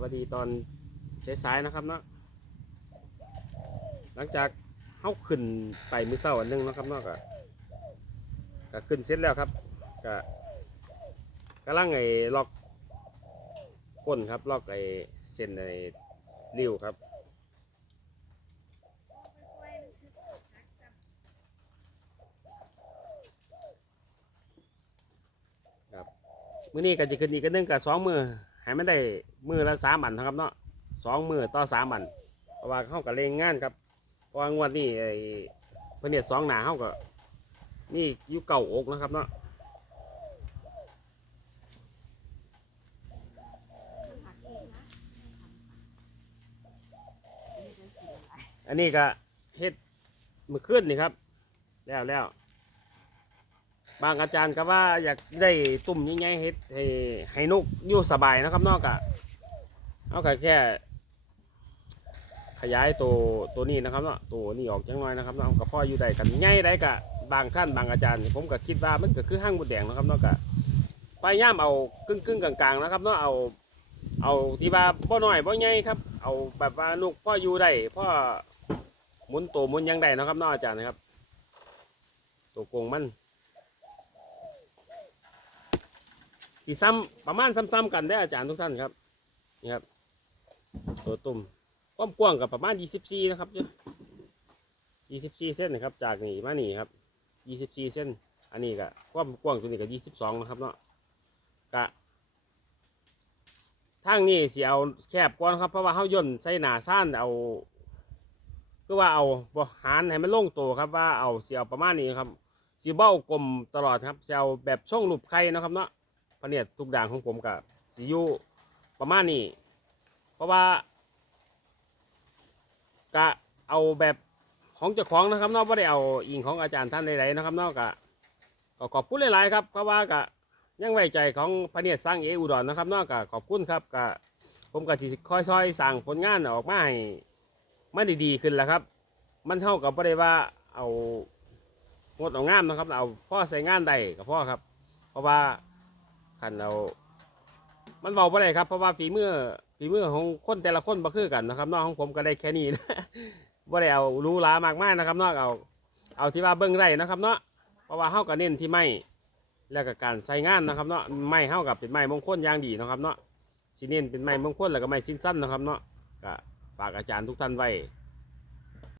วัสดีตอนสายๆนะครับเนาะหลังจากเข้าขึ้นไปมือเศร้าอันหนึงนะครับเนาะก็ก็ขึ้นเสร็จแล้วครับก็กำลังไอ้ล็อกก้นครับล็อกไอ้เส้นไอ้ริ้วครับครับมื้อนี้ก็จะขึ้นอีกอันนึงกับสองมือ ให้มันได้มือละสามอันนะครับเนาะสองมือต่อสามอันเพราะว่าเข้ากับเลงงานครับเพราะว่างวดนี้ไอ้เพิ่นเฮ็ดสองหนาเข้าก็นี่ยู่เก่าอกนะครับเนาะอันนี้ก็เฮ็ดมือขึ้นนี่ครับ แล้วแล้ว บางอาจารย์ก็ว่าอยากได้ตุ่มใหญ่ๆเฮ็ดให้ให้นกอยู่สบายนะครับนอกกะเอาก็แค่ ขยายตัวตัวนี้นะครับเนาะตัวนี้ออกจังน้อยนะครับเนาะกับพ่ออยู่ได้กันใหญ่ได้กะบางขั้นบางอาจารย์ ผมก็คิดว่ามันก็คือห้างบุดแดงนะครับเนาะกะพยายามเอากึ่งกึ่งๆกลางๆนะครับเนาะเอา เอาที่ว่าพ่น้อยพ่ใหญ่ครับ เอาแบบว่านุกพ่ออยู่ได้พ่อหมุนตัวหมุนยังได้นะครับเนาะอาจารย์นะครับ ตัวโกงมัน สีซ้ำประมาณซ้ำๆกันได้อาจารย์ทุกท่านครับนี่ครับ ตัวตุ่มความกว้างกับประมาณ 24 นะครับเนี่ย24 เส้นนะครับ จากนี่มานี่ครับ 24 เส้น อันนี้ก็ความกว้างตัวนี้ก็ 22 นะครับเนาะกะทางนี้สิเอาแคบกว่านครับ เพราะว่าเฮาย่นใส่หนาซ่านเอาคือว่าเอาบหารให้มันลงตัวครับว่าเอาสิเอาประมาณนี้ครับสีเบ้ากลมตลอดครับสิเอาแบบช่องรูปไข่นะครับเนาะ พะเนียดทุกด่างของผมกับสิยูประมาณนี้ เพราะว่าก็เอาแบบของเจ้าของนะครับนอกไม่ได้เอาอิงของอาจารย์ท่านใดๆนะครับนอกก็ก็ขอบคุณหลายๆครับเพราะว่าก็ยังไว้ใจของพระเนียรสร้างเออุดรนะครับนอกก็ขอบคุณครับก็ผมก็ที่ค่อยๆสั่งผลงานออกมาให้มันดีๆขึ้นแหล้วครับ มันเท่ากับไม่ได้ว่าเอางดเอางามนะครับ เอาพ่อใส่งานใดกับพ่อครับ เพราะว่า ขันเรา มันเบาไปเลยครับ เพราะว่าฝีมือฝีมือของคนแต่ละคนบ่คือกันนะครับเนอกของผมก็ได้แค่นี้นะบ่ได้เอารู้ลามากมายนะครับเนอกเอา เอาที่ว่าเบิ้งได้นะครับ เนาะเพราะว่าเฮาก็เน้นที่ไม้แล้วก็การใส่งานนะครับเนาะไม้เฮากับเป็นไม้มงคลอย่างดีนะครับเนาะสิเน้นเป็นไม้มงคลแล้วก็ไม้สิ้นสั้นนะครับเนาะก็ฝากอาจารย์ทุกท่านไว้